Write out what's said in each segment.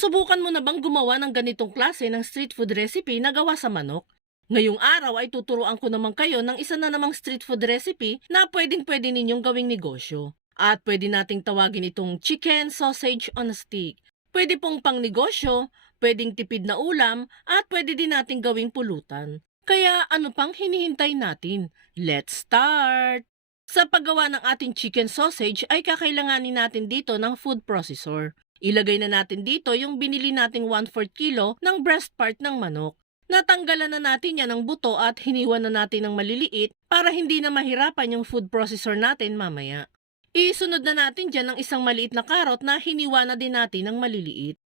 Nasubukan mo na bang gumawa ng ganitong klase ng street food recipe na gawa sa manok? Ngayong araw ay tuturuan ko naman kayo ng isa na namang street food recipe na pwedeng pwede ninyong gawing negosyo. At pwede nating tawagin itong chicken sausage on a stick. Pwede pong pang negosyo, pwedeng tipid na ulam, at pwede din nating gawing pulutan. Kaya ano pang hinihintay natin? Let's start! Sa paggawa ng ating chicken sausage ay kakailanganin natin dito ng food processor. Ilagay na natin dito yung binili nating 1/4 kilo ng breast part ng manok. Natanggalan na natin yan ng buto at hiniwan na natin ng maliliit para hindi na mahirapan yung food processor natin mamaya. Isunod na natin dyan ng isang maliit na karot na hiniwa na din natin ng maliliit.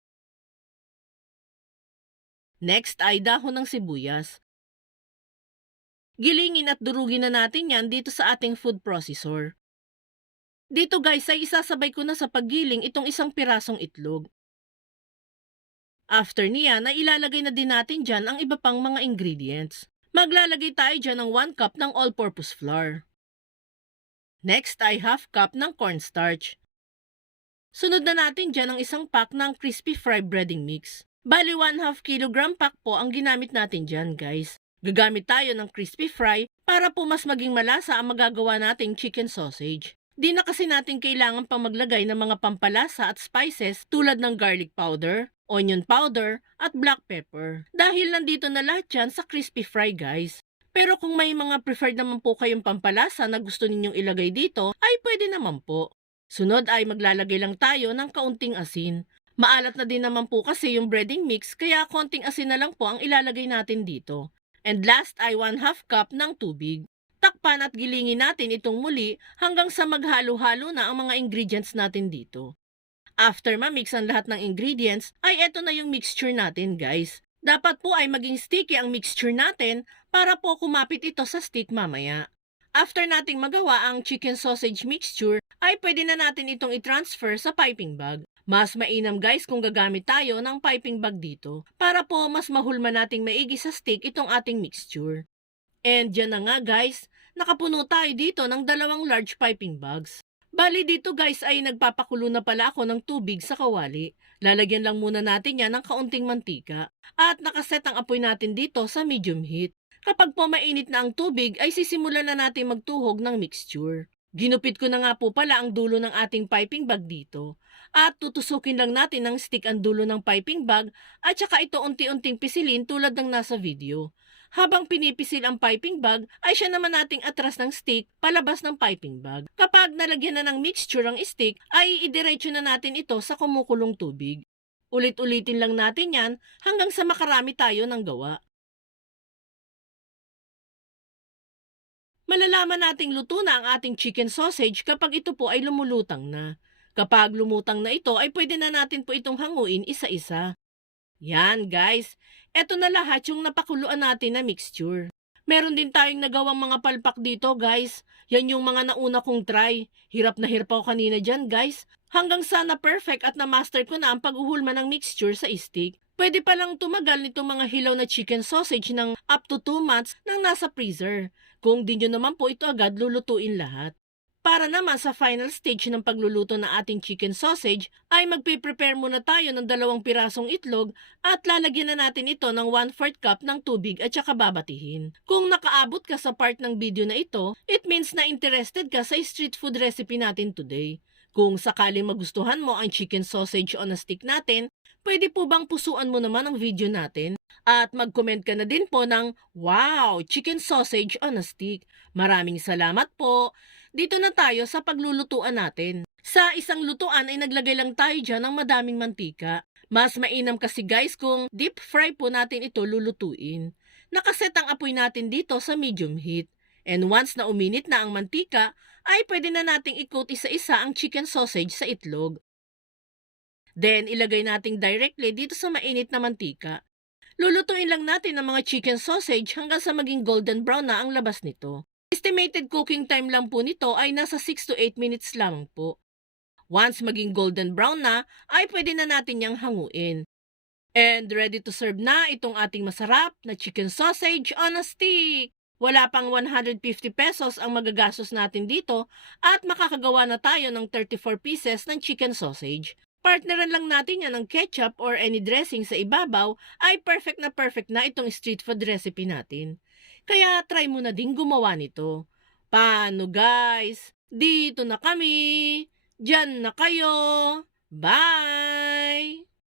Next ay dahon ng sibuyas. Gilingin at durugin na natin yan dito sa ating food processor. Dito guys ay isasabay ko na sa paggiling itong isang pirasong itlog. After niya, na ilalagay na din natin dyan ang iba pang mga ingredients. Maglalagay tayo dyan ng 1 cup ng all-purpose flour. Next ay half cup ng cornstarch. Sunod na natin dyan ang isang pack ng crispy fried breading mix. Bali 1 half kilogram pack po ang ginamit natin dyan guys. Gagamit tayo ng crispy fry para po mas maging malasa ang magagawa nating chicken sausage. Di na kasi natin kailangan pang maglagay ng mga pampalasa at spices tulad ng garlic powder, onion powder, at black pepper. Dahil nandito na lahat yan sa crispy fry guys. Pero kung may mga preferred naman po kayong pampalasa na gusto ninyong ilagay dito, ay pwede naman po. Sunod ay maglalagay lang tayo ng kaunting asin. Maalat na din naman po kasi yung breading mix kaya konting asin na lang po ang ilalagay natin dito. And last ay 1 half cup ng tubig. Takpan at gilingin natin itong muli hanggang sa maghalo-halo na ang mga ingredients natin dito. After ma-mix ang lahat ng ingredients, ay eto na yung mixture natin guys. Dapat po ay maging sticky ang mixture natin para po kumapit ito sa stick mamaya. After nating magawa ang chicken sausage mixture, ay pwede na natin itong i-transfer sa piping bag. Mas mainam guys kung gagamit tayo ng piping bag dito para po mas mahulma nating maigi sa stick itong ating mixture. And yan na nga guys, nakapuno tayo dito ng dalawang large piping bags. Bali dito guys ay nagpapakulo na pala ako ng tubig sa kawali. Lalagyan lang muna natin yan ng kaunting mantika. At nakaset ang apoy natin dito sa medium heat. Kapag po mainit na ang tubig ay sisimulan na natin magtuhog ng mixture. Ginupit ko na nga po pala ang dulo ng ating piping bag dito. At tutusukin lang natin ng stick ang dulo ng piping bag at saka ito unti-unting pisilin tulad ng nasa video. Habang pinipisil ang piping bag, ay siya naman nating atras ng stick palabas ng piping bag. Kapag nalagyan na ng mixture ang stick, ay idiretso na natin ito sa kumukulong tubig. Ulit-ulitin lang natin yan hanggang sa makarami tayo ng gawa. Malalaman nating luto na ang ating chicken sausage kapag ito po ay lumulutang na. Kapag lumutang na ito ay pwede na natin po itong hanguin isa-isa. Yan guys, eto na lahat yung napakuluan natin na mixture. Meron din tayong nagawang mga palpak dito guys. Yan yung mga nauna kong try. Hirap na hirap ako kanina dyan guys. Hanggang sana perfect at na-master ko na ang paghuhulma ng mixture sa stick. Pwede palang tumagal nitong mga hilaw na chicken sausage ng up to 2 months nang nasa freezer. Kung di naman po ito agad lulutuin lahat. Para naman sa final stage ng pagluluto ng ating chicken sausage ay magpiprepare muna tayo ng dalawang pirasong itlog at lalagyan na natin ito ng 1/4 cup ng tubig at saka babatihin. Kung nakaabot ka sa part ng video na ito, it means na interested ka sa street food recipe natin today. Kung sakaling magustuhan mo ang chicken sausage on a stick natin, pwede po bang pusuan mo naman ang video natin? At mag-comment ka na din po ng, Wow! Chicken sausage on a stick. Maraming salamat po. Dito na tayo sa paglulutuan natin. Sa isang lutuan ay naglagay lang tayo dyan ng madaming mantika. Mas mainam kasi guys kung deep fry po natin ito lulutuin. Nakaset ang apoy natin dito sa medium heat. And once na uminit na ang mantika, ay pwede na nating i-coat isa-isa ang chicken sausage sa itlog. Then ilagay nating directly dito sa mainit na mantika. Lulutuin lang natin ang mga chicken sausage hanggang sa maging golden brown na ang labas nito. Estimated cooking time lang po nito ay nasa 6 to 8 minutes lamang po. Once maging golden brown na, ay pwede na natin yang hanguin. And ready to serve na itong ating masarap na chicken sausage on a stick. Wala pang 150 pesos ang magagastos natin dito at makakagawa na tayo ng 34 pieces ng chicken sausage. partneran lang natin yan ng ketchup or any dressing sa ibabaw, ay perfect na perfect na itong street food recipe natin. Kaya try mo na din gumawa nito. Paano guys? Dito na kami. Diyan na kayo. Bye!